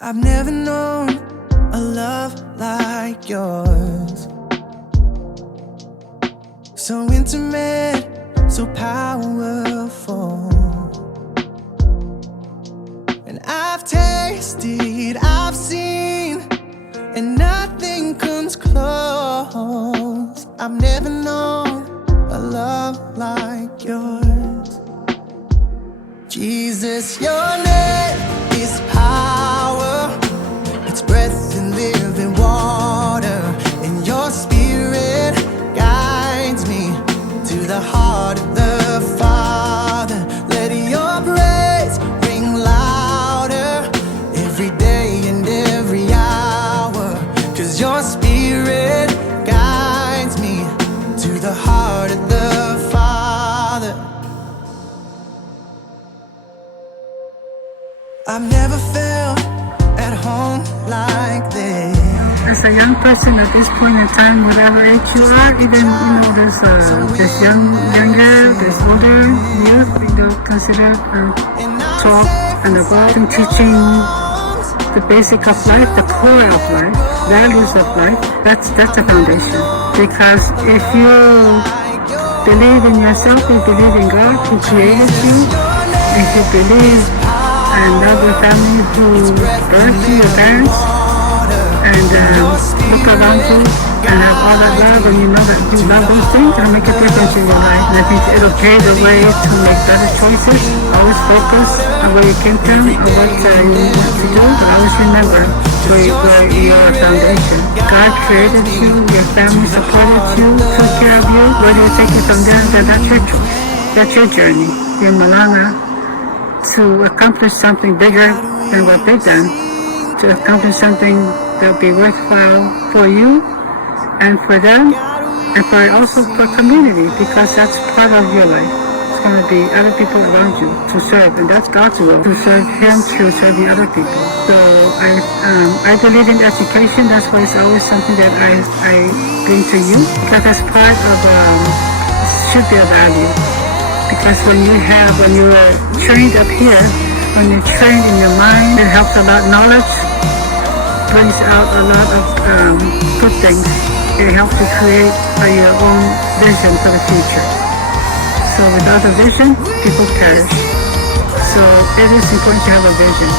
I've never known a love like yours. So intimate, so powerful. And I've tasted, I've seen, and nothing comes close. I've never known a love like yours. Jesus, your name is power. It's breath and living water. And your spirit guides me to the heart of the Father. Let your praise ring louder every day and every hour. 'Cause your spirit guides me to the heart of the Father. I've never felt at home like this. As a young person at this point in time, whatever age you are, even there's younger, there's older youth, considered talk and above and teaching the basic of life, the core of life, values of life. That's the foundation. Because if you believe in yourself, you believe in God who created you, if you believe and love your family who birthed you, your parents, and look around you and have all that love, and you know that you love those things, it'll make a difference in your life. And I think it'll pave the way to make better choices. Always focus on where you came from, on what you want to do, but always remember where your foundation. God created you, your family supported you, took care of you. Where do you take it from there? Then that's your choice. That's your journey. Your malana to accomplish something bigger than what they've done, to accomplish something that'll be worthwhile for you and for them, and also for community, because that's part of your life. It's going to be other people around you to serve, and that's God's will, to serve Him, to serve the other people. So I believe in education. That's why it's always something that I bring to you, because that's part of should be a value. Because when you are trained up here, when you're trained in your mind, it helps a lot. Knowledge brings out a lot of good things. It helps you create your own vision for the future. So without a vision, people perish. So it is important to have a vision.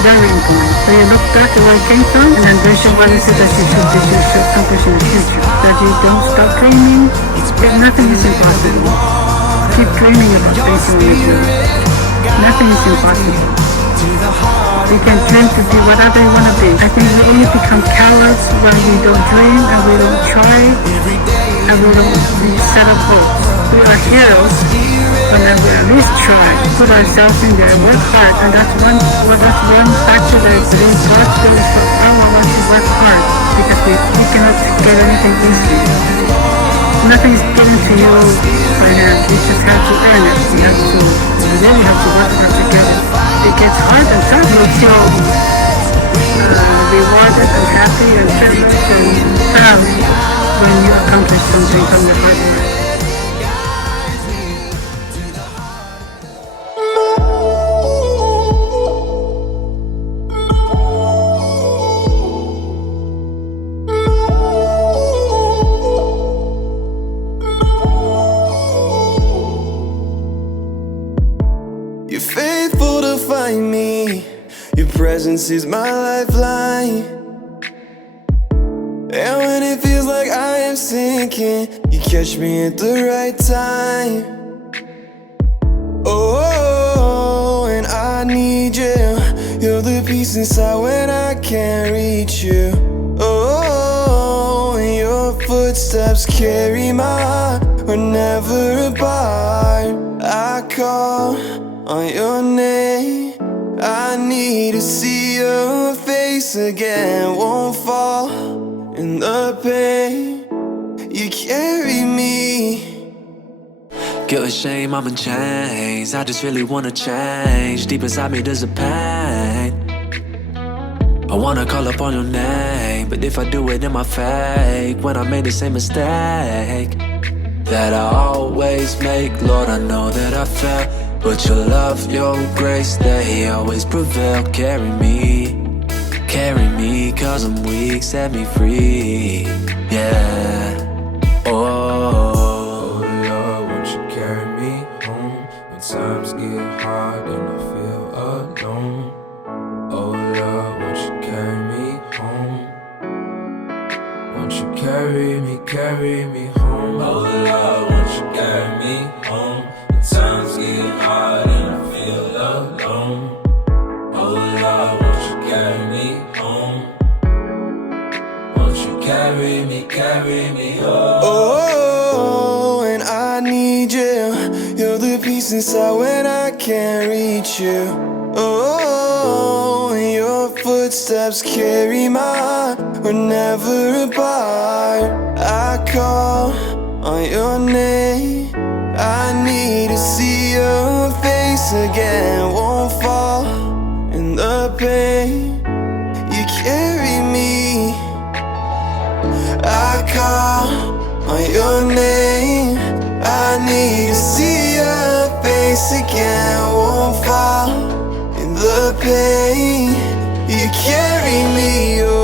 Very important. So you look back at where you came from and envision what is it that you should accomplish in the future. That you don't stop dreaming. Nothing is impossible. Keep dreaming about things you want to do. Nothing is impossible. We can dream to be whatever you want to be. I think we only become cowards when we don't dream and we don't try and we don't set up goals. We are heroes when we at least try, put ourselves in there, work hard, and that's one factor that I believe God's will is for all of us to work hard, because we cannot get anything easily. Nothing is given to you by hand. You just have to earn it. You really have to work hard to get it. It gets hard and tough. You feel rewarded and happy and privileged and proud when you accomplish something from your hard work. You're faithful to find me. Your presence is my lifeline. And when it feels like I am sinking, you catch me at the right time. Oh, and I need you. You're the peace inside when I can't reach you. Oh, and your footsteps carry my heart. We're never apart. I call on your name. I need to see your face again. Won't fall in the pain. You carry me. Guilt and shame, I'm in chains. I just really wanna change. Deep inside me there's a pain. I wanna call upon your name, but if I do it, am I fake? When I made the same mistake that I always make, Lord, I know that I fell, but your love, your grace, they always prevail. Carry me, because I'm weak, set me free. Yeah. Oh Lord, won't you carry me home when times get hard and I feel alone? Oh Lord, won't you carry me home? Won't you carry me home? Oh Lord, won't you carry me home when times get hard and I feel alone? Oh Lord, won't you carry me home? Won't you carry me home? Oh, and I need you. You're the peace inside when I can't reach you. Oh, and your footsteps carry my heart. We're never apart. I call on your name. I need to see your face again. Won't fall in the pain. You carry me. I call on your name. I need to see your face again. Won't fall in the pain. You carry me. Oh.